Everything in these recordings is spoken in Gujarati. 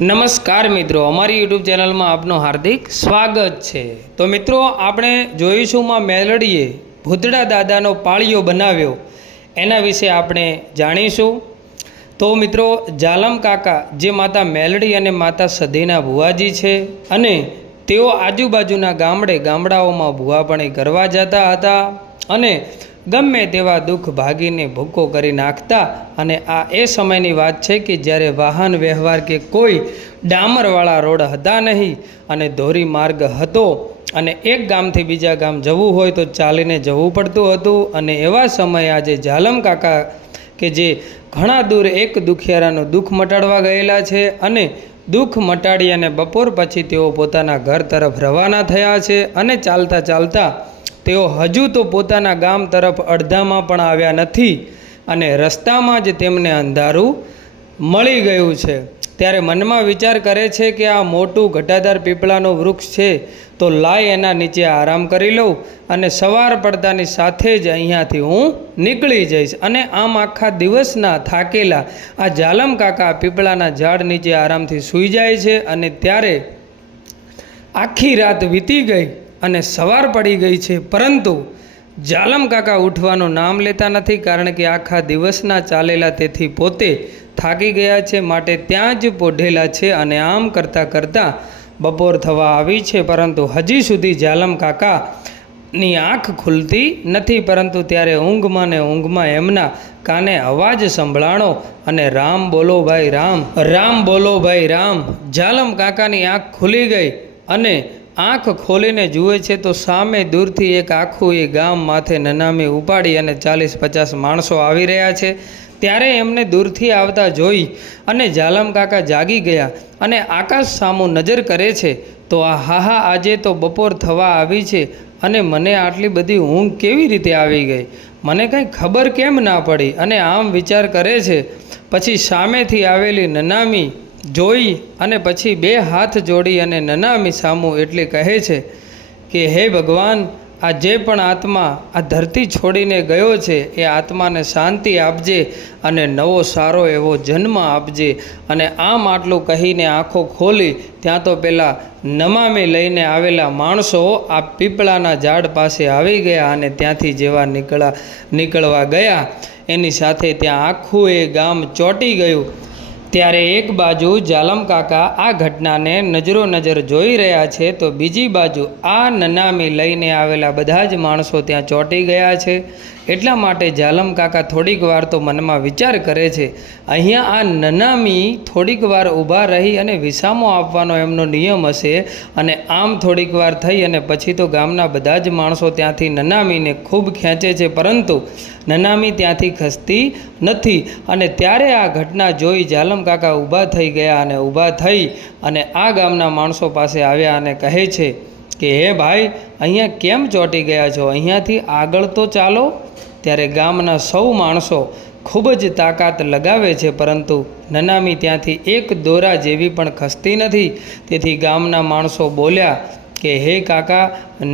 નમસ્કાર મિત્રો, અમારી યુટ્યુબ ચેનલમાં આપનું હાર્દિક સ્વાગત છે। તો મિત્રો, આપણે જોઈશું માં મેલડીએ ભૂતડા દાદાનો પાળિયો બનાવ્યો એના વિશે આપણે જાણીશું। તો મિત્રો, જાલમ કાકા જે માતા મેલડી અને માતા સધીના ભુવાજી છે અને તેઓ આજુબાજુના ગામડાઓમાં ભુવાપણી કરવા જતા હતા અને ગમે તેવા દુઃખ ભાગીને ભૂકો કરી નાખતા। અને આ એ સમયની વાત છે કે જ્યારે વાહન વ્યવહાર કે કોઈ ડામરવાળા રોડ હતા નહીં અને ધોરી માર્ગ હતો અને એક ગામથી બીજા ગામ જવું હોય તો ચાલીને જવું પડતું હતું। અને એવા સમયે આજે જાલમ કાકા કે જે ઘણા દૂર એક દુખિયારાનું દુઃખ મટાડવા ગયેલા છે અને દુઃખ મટાડી અને બપોર પછી તેઓ પોતાના ઘર તરફ રવાના થયા છે અને ચાલતા ચાલતા તેઓ હજુ તો પોતાના ગામ તરફ અડધામાં પણ આવ્યા નથી અને રસ્તામાં જ તેમને અંધારું મળી ગયું છે। ત્યારે મનમાં વિચાર કરે છે કે આ મોટું ઘટાદાર પીપળાનું વૃક્ષ છે તો લાય એના નીચે આરામ કરી લઉં અને સવાર પડતાની સાથે જ અહીંયાથી હું નીકળી જઈશ। અને આમ આખા દિવસના થાકેલા આ જાલમ કાકા પીપળાના ઝાડ નીચે આરામથી સૂઈ જાય છે અને ત્યારે આખી રાત વીતી ગઈ અને સવાર પડી ગઈ છે, પરંતુ જાલમ કાકા ઉઠવાનું નામ લેતા નથી, કારણ કે આખા દિવસના ચાલેલા તેથી પોતે થાકી ગયા છે, માટે ત્યાં જ પોઢેલા છે। અને આમ કરતાં કરતાં બપોર થવા આવી છે, પરંતુ હજી સુધી જાલમ કાકાની આંખ ખુલતી નથી। પરંતુ ત્યારે ઊંઘમાં ને ઊંઘમાં એમના કાને અવાજ સંભળાણો અને રામ બોલો ભાઈ રામ, રામ બોલો ભાઈ રામ। જાલમ કાકાની આંખ ખુલી ગઈ અને આંખ ખોલીને જુએ છે તો સામે દૂરથી એક આખું એ ગામ માથે નનામી ઉપાડી અને 40-50 માણસો આવી રહ્યા છે। ત્યારે એમને દૂરથી આવતા જોઈ અને જાલમ કાકા જાગી ગયા અને આકાશ સામું નજર કરે છે તો હા આજે તો બપોર થવા આવી છે અને મને આટલી બધી ઊંઘ કેવી રીતે આવી ગઈ, મને કંઈ ખબર કેમ ના પડી। અને આમ વિચાર કરે છે, પછી સામેથી આવેલી નનામી જોઈ અને પછી બે હાથ જોડી અને નનામી સામું એટલે કહે છે કે હે ભગવાન, આ જે પણ આત્મા આ ધરતી છોડીને ગયો છે એ આત્માને શાંતિ આપજે અને નવો સારો એવો જન્મ આપજે। અને આમ આટલું કહીને આંખો ખોલી ત્યાં તો પેલા નમામી લઈને આવેલા માણસો આ પીપળાના ઝાડ પાસે આવી ગયા અને ત્યાંથી જેવા નીકળવા ગયા એની સાથે ત્યાં આખું એ ગામ ચોંટી ગયું। ત્યારે એક બાજુ જાલમ કાકા આ ઘટનાને નજરો નજર જોઈ રહ્યા છે તો બીજી બાજુ આ નનામી લઈને આવેલા બધા જ માણસો ત્યાં ચોંટી ગયા છે। એટલા માટે જાલમ કાકા થોડીક વાર તો મનમાં વિચાર કરે છે, અહીંયા આ નનામી થોડીક વાર ઊભા રહી અને વિસામો આપવાનો એમનો નિયમ હશે અને આમ થોડીક વાર થઈ અને પછી તો ગામના બધા જ માણસો ત્યાંથી નનામીને ખૂબ ખેંચે છે, પરંતુ નનામી ત્યાંથી ખસતી નથી। અને ત્યારે આ ઘટના જોઈ જાલમ કાકા ઊભા થઈ ગયા અને ઊભા થઈ અને આ ગામના માણસો પાસે આવ્યા અને કહે છે કે હે ભાઈ, અહીંયા કેમ ચોંટી ગયા છો, અહીંયાથી આગળ તો ચાલો। ત્યારે ગામના સૌ માણસો ખૂબ જ તાકાત લગાવે છે, પરંતુ નનામી ત્યાંથી એક દોરા જેવી પણ ખસતી નથી। તેથી ગામના માણસો બોલ્યા કે હે કાકા,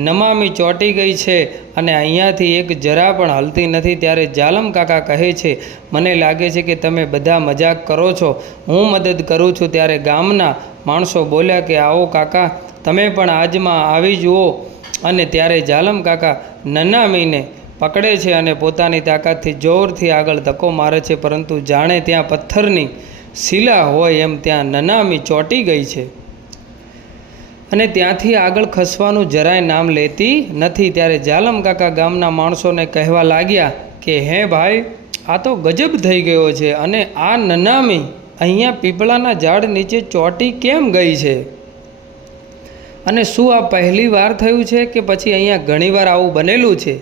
નમામી ચોંટી ગઈ છે અને અહીંયાથી એક જરા પણ હલતી નથી। ત્યારે જાલમ કાકા કહે છે, મને લાગે છે કે તમે બધા મજાક કરો છો, હું મદદ કરું છું। ત્યારે ગામના માણસો બોલ્યા કે આવો કાકા, તમે પણ આજમાં આવી જુઓ। અને ત્યારે જાલમ કાકા નનામીને પકડે છે અને પોતાની તાકાતથી જોરથી આગળ ધક્કો મારે છે, પરંતુ જાણે ત્યાં પથ્થરની શિલા હોય એમ ત્યાં નનામી ચોંટી ગઈ છે અને ત્યાંથી આગળ ખસવાનું જરાય નામ લેતી નથી। ત્યારે જાલમ કાકા ગામના માણસોને કહેવા લાગ્યા કે હે ભાઈ, આ તો ગજબ થઈ ગયો છે અને આ નનામી અહીંયા પીપળાના ઝાડ નીચે ચોંટી કેમ ગઈ છે અને શું આ પહેલી વાર થયું છે કે પછી અહીંયા ઘણીવાર આવું બનેલું છે?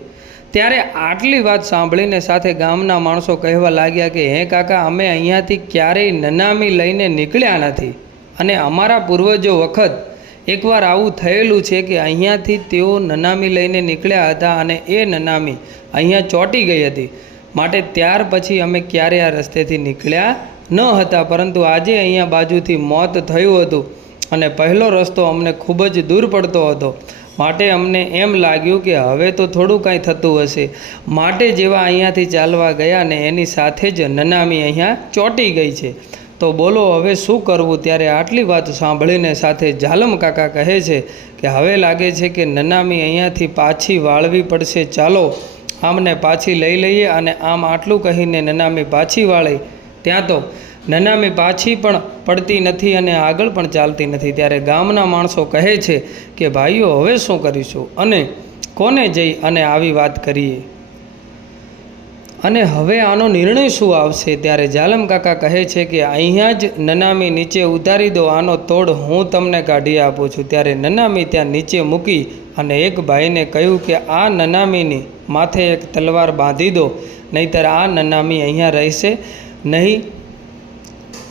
ત્યારે આટલી વાત સાંભળીને સાથે ગામના માણસો કહેવા લાગ્યા કે હે કાકા, અમે અહીંયાથી ક્યારેય નનામી લઈને નીકળ્યા નથી અને અમારા પૂર્વજો વખત એકવાર આવું થયેલું છે કે અહીંયાથી તેઓ નનામી લઈને નીકળ્યા હતા અને એ નનામી અહીંયા ચોંટી ગઈ હતી, માટે ત્યાર પછી અમે ક્યારે આ રસ્તેથી નીકળ્યા ન હતા, પરંતુ આજે અહીંયા બાજુથી મોત થયું હતું અને પહેલો રસ્તો અમને ખૂબ જ દૂર પડતો હતો, માટે અમને એમ લાગ્યું કે હવે તો થોડું કાંઈ થતું હશે, માટે જેવા અહીંયાથી ચાલવા ગયા ને એની સાથે જ નનામી અહીંયા ચોંટી ગઈ છે। તો બોલો હવે શું કરવું? ત્યારે આટલી વાત સાંભળીને સાથે જાલમ કાકા કહે છે કે હવે લાગે છે કે નનામી અહીંયાથી પાછી વાળવી પડશે, ચાલો આમને પાછી લઈ લઈએ. અને આમ આટલું કહીને નનામી પાછી વાળી. ત્યાં તો નનામી પાછી પણ પડતી નથી અને આગળ પણ ચાલતી નથી. ત્યારે ગામના માણસો કહે છે કે ભાઈઓ હવે શું કરીશું અને કોને જઈ અને આવી વાત કરીએ અને હવે આનો નિર્ણય શું આવશે? ત્યારે જાલમ કાકા કહે છે કે અહીંયા જ નનામી નીચે ઉતારી દો, આનો તોડ હું તમને કાઢી આપું છું. ત્યારે નનામી ત્યાં નીચે મૂકી અને એક ભાઈને કહ્યું કે આ નનામીની માથે એક તલવાર બાંધી દો, નહીંતર આ નનામી અહીંયા રહેશે નહીં.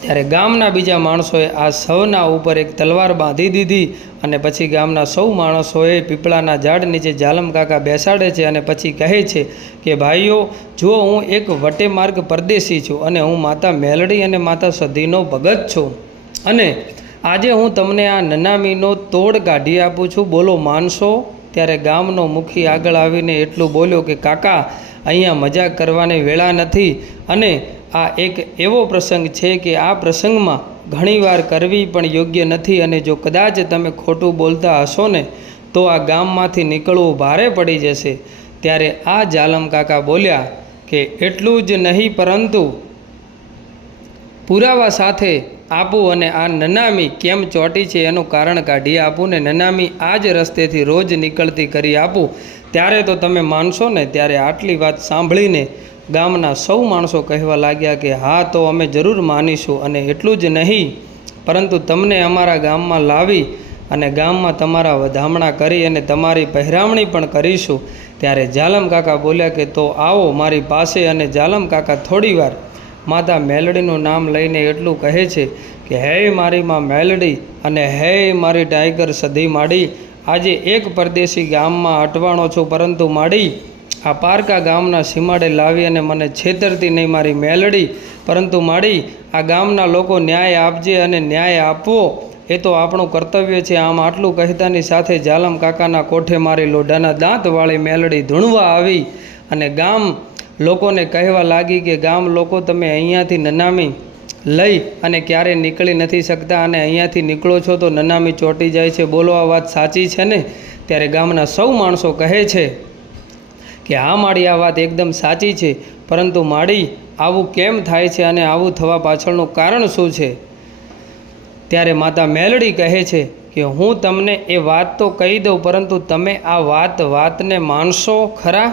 ત્યારે ગામના બીજા માણસોએ આ સૌના ઉપર એક તલવાર બાંધી દીધી અને પછી ગામના સૌ માણસોએ પીપળાના ઝાડ નીચે જાલમ કાકા બેસાડે છે અને પછી કહે છે કે ભાઈઓ જુઓ, હું એક વટે માર્ગ પરદેશી છું અને હું માતા મેલડી અને માતા સધીનો ભગત છું અને આજે હું તમને આ નનામીનો તોડ કાઢી આપું છું, બોલો માનશો? ત્યારે ગામનો મુખી આગળ આવીને એટલું બોલ્યો કે કાકા, અહીંયા મજાક કરવાની વેળા નથી અને આ એક એવો પ્રસંગ છે કે આ પ્રસંગમાં ઘણીવાર કરવી પણ યોગ્ય નથી અને જો કદાચ તમે ખોટું બોલતા હશો ને તો આ ગામમાંથી નીકળવું ભારે પડી જશે. ત્યારે આ જાલમ કાકા બોલ્યા કે એટલું જ નહીં પરંતુ પુરાવા સાથે આપું અને આ નનામી કેમ ચોંટી છે એનું કારણ કાઢી આપું ને નનામી આ જ રસ્તેથી રોજ નીકળતી કરી આપું, ત્યારે તો તમે માનશો ને. ત્યારે આટલી વાત સાંભળીને ગામના સૌ માણસો કહેવા લાગ્યા કે હા, તો અમે જરૂર માનીશું અને એટલું જ નહીં પરંતુ તમને અમારા ગામમાં લાવી અને ગામમાં તમારા વધામણા કરી અને તમારી પહેરામણી પણ કરીશું. ત્યારે જાલમ કાકા બોલ્યા કે તો આવો મારી પાસે. અને જાલમ કાકા થોડીવાર માતા મેલડીનું નામ લઈને એટલું કહે છે કે હે મારી માં મેલડી અને હે મારી ટાઈગર સધી માડી, આજે એક પરદેશી ગામમાં અટવાણો છું પરંતુ માડી આ પારકા ગામના સીમાડે લાવી અને મને છેતરતી નહીં મારી મેલડી, પરંતુ માડી આ ગામના લોકો ન્યાય આપજે અને ન્યાય આપવો એ તો આપણું કર્તવ્ય છે. આમ આટલું કહેતાની સાથે જાલમ કાકાના કોઠે મારી લોઢાના દાંતવાળી મેલડી ધૂણવા આવી અને ગામ લોકોને કહેવા લાગી કે ગામ લોકો, તમે અહીંયાથી નનામી લઈ અને ક્યારે નીકળી નથી શકતા અને અહીંયાથી નીકળો છો તો નનામી ચોંટી જાય છે, બોલો આ વાત સાચી છે ને? ત્યારે ગામના સૌ માણસો કહે છે કે હા માડી, આ વાત એકદમ સાચી છે, પરંતુ માડી આવું કેમ થાય છે અને આવું થવા પાછળનું કારણ શું છે? ત્યારે માતા મેલડી કહે છે કે હું તમને એ વાત તો કહી દઉં પરંતુ તમે આ વાતને માનશો ખરા?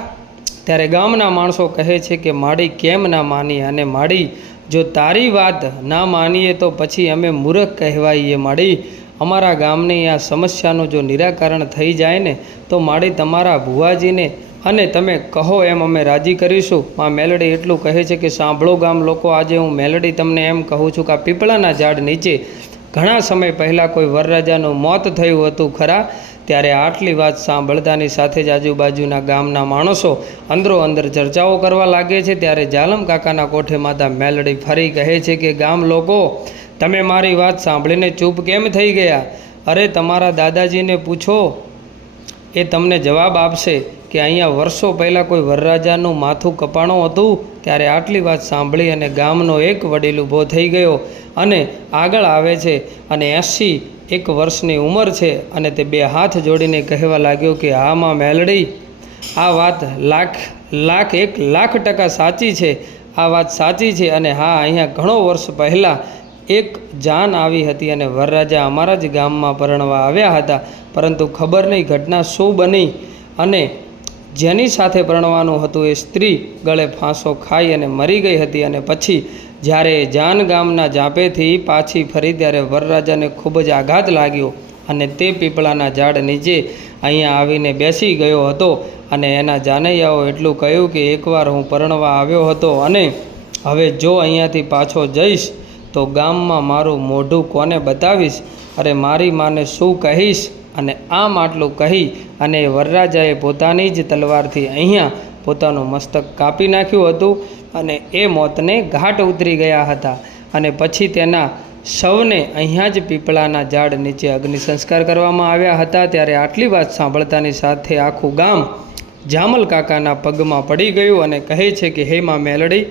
ત્યારે ગામના માણસો કહે છે કે માડી કેમ ના માનીએ અને માડી જો તારી વાત ના માનીએ તો પછી અમે મૂર્ખ કહેવાઈએ. માડી અમારા ગામની આ સમસ્યાનું જો નિરાકરણ થઈ જાય ને તો માડી તમારા ભુવાજીને અને તમે કહો એમ અમે રાજી કરીશું. માં મેલડી એટલું કહે છે કે સાંભળો ગામ લોકો, આજે હું મેલડી તમને એમ કહું છું કે આ પીપળાના ઝાડ નીચે ઘણા સમય પહેલાં કોઈ વરરાજાનું મોત થયું હતું ખરા? ત્યારે આટલી વાત સાંભળતાની સાથે જ આજુબાજુના ગામના માણસો અંદરો અંદર ચર્ચાઓ કરવા લાગે છે. ત્યારે જાલમ કાકાના કોઠે માતા મેલડી ફરી કહે છે કે ગામ લોકો, તમે મારી વાત સાંભળીને ચૂપ કેમ થઈ ગયા? અરે તમારા દાદાજીને પૂછો, એ તમને જવાબ આપશે કે અહીંયા વર્ષો પહેલાં કોઈ વરરાજાનું માથું કપાણું હતું. ત્યારે આટલી વાત સાંભળી અને ગામનો એક વડીલ ઊભો થઈ ગયો અને આગળ આવે છે અને 81 વર્ષની ઉંમર છે અને તે બે હાથ જોડીને કહેવા લાગ્યો કે હા માં મેલડી, આ વાત એક લાખ ટકા સાચી છે. આ વાત સાચી છે અને હા, અહીંયા ઘણો વર્ષ પહેલાં એક જાન આવી હતી અને વરરાજા અમારા જ ગામમાં પરણવા આવ્યા હતા, પરંતુ ખબર નહીં ઘટના શું બની અને જેની સાથે પરણવાનું હતું એ સ્ત્રી ગળે ફાંસો ખાઈ અને મરી ગઈ હતી. અને પછી જ્યારે જાન ગામના જાપેથી પાછી ફરી ત્યારે વરરાજાને ખૂબ જ આઘાત લાગ્યો અને તે પીપળાના ઝાડ નીચે અહીંયા આવીને બેસી ગયો હતો અને એના જાનૈયાઓ એટલું કહ્યું કે એકવાર હું પરણવા આવ્યો હતો અને હવે જો અહીંયાથી પાછો જઈશ તો ગામમાં મારું મોઢું કોને બતાવીશ? અરે મારી માને શું કહીશ? અને આમ આટલું કહી અને વરરાજાએ પોતાની જ તલવારથી અહીંયા પોતાનું મસ્તક કાપી નાખ્યું હતું અને એ મોતને ઘાટ ઉતરી ગયા હતા. અને પછી તેના સૌને અહીંયા જ પીપળાના ઝાડ નીચે અગ્નિ સંસ્કાર કરવામાં આવ્યા હતા. ત્યારે આટલી વાત સાંભળતાની સાથે આખું ગામ જામલ કાકાના પગમાં પડી ગયું અને કહે છે કે હે માં મેલડી,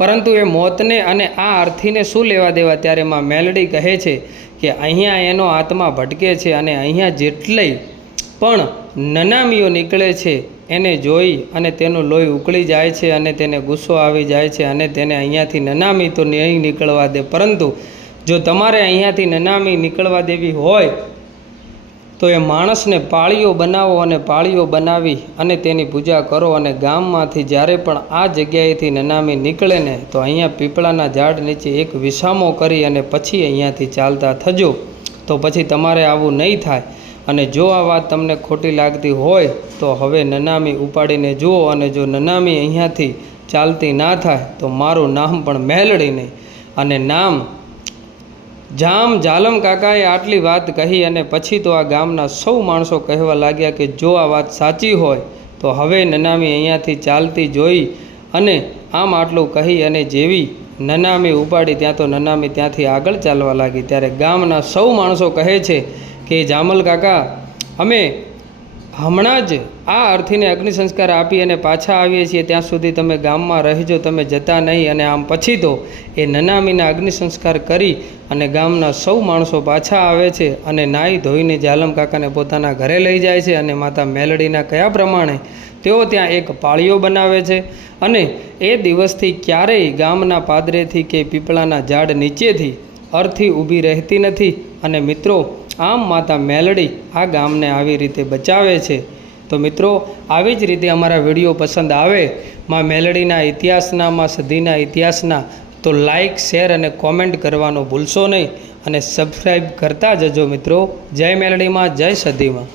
પરંતુ એ મોતને અને આ અર્થીને શું લેવા દેવા? ત્યારે માં મેલડી કહે છે કે અહીંયા એનો આત્મા ભટકે છે અને અહીંયા જેટલી પણ નનામીઓ નીકળે છે એને જોઈ અને તેનું લોહી ઉકળી જાય છે અને તેને ગુસ્સો આવી જાય છે અને તેને અહીંયાથી નનામી તો નહીં નીકળવા દે, પરંતુ જો તમારે અહીંયાથી નનામી નીકળવા દેવી હોય તો એ માણસને પાળીઓ બનાવો અને પાળીઓ બનાવી અને તેની પૂજા કરો. અને ગામમાંથી જ્યારે પણ આ જગ્યાએથી નનામી નીકળે ને તો અહીંયા પીપળાના ઝાડ નીચે એક વિસામો કરી અને પછી અહીંયાથી ચાલતા થજો, તો પછી તમારે આવું નહીં થાય. અને જો આ વાત તમને ખોટી લાગતી હોય તો હવે નનામી ઉપાડીને જુઓ, અને જો નનામી અહીંયાથી ચાલતી ના થાય તો મારું નામ પણ મેલડી નહીં. અને નામ ઝાલમ કાકાએ આટલી વાત કહી અને પછી તો આ ગામના સૌ માણસો કહેવા લાગ્યા કે જો આ વાત સાચી હોય તો હવે નનામી અહીંયાથી ચાલતી જોઈ. અને આમ આટલું કહી અને જેવી નનામી ઉપાડી ત્યાં તો નનામી ત્યાંથી આગળ ચાલવા લાગી. ત્યારે ગામના સૌ માણસો કહે છે કે જામલ કાકા, અમે હમણાં જ આ અર્થીને અગ્નિ સંસ્કાર આપી અને પાછા આવીએ છીએ, ત્યાં સુધી તમે ગામમાં રહેજો, તમે જતા નહીં. અને આમ પછી તો એ નનામીના અગ્નિ સંસ્કાર કરી અને ગામના સૌ માણસો પાછા આવે છે અને નાહી ધોઈને ઝાલમ કાકાને પોતાના ઘરે લઈ જાય છે. અને માતા મેલડીના કયા પ્રમાણે તેઓ ત્યાં એક પાળીઓ બનાવે છે અને એ દિવસથી ક્યારેય ગામના પાદરેથી કે પીપળાના ઝાડ નીચેથી અર્થી ઊભી રહેતી નથી. અને મિત્રો, આમ માતા મેલડી આ ગામને આવી રીતે બચાવે છે. તો મિત્રો, આવી જ રીતે અમારા વિડીયો પસંદ આવે માં મેલડીના ઇતિહાસના, માં સદીના ઇતિહાસના, તો લાઈક, શેર અને કોમેન્ટ કરવાનું ભૂલશો નહીં અને સબસ્ક્રાઈબ કરતા જજો મિત્રો. જય મેલડીમાં, જય સદીમાં.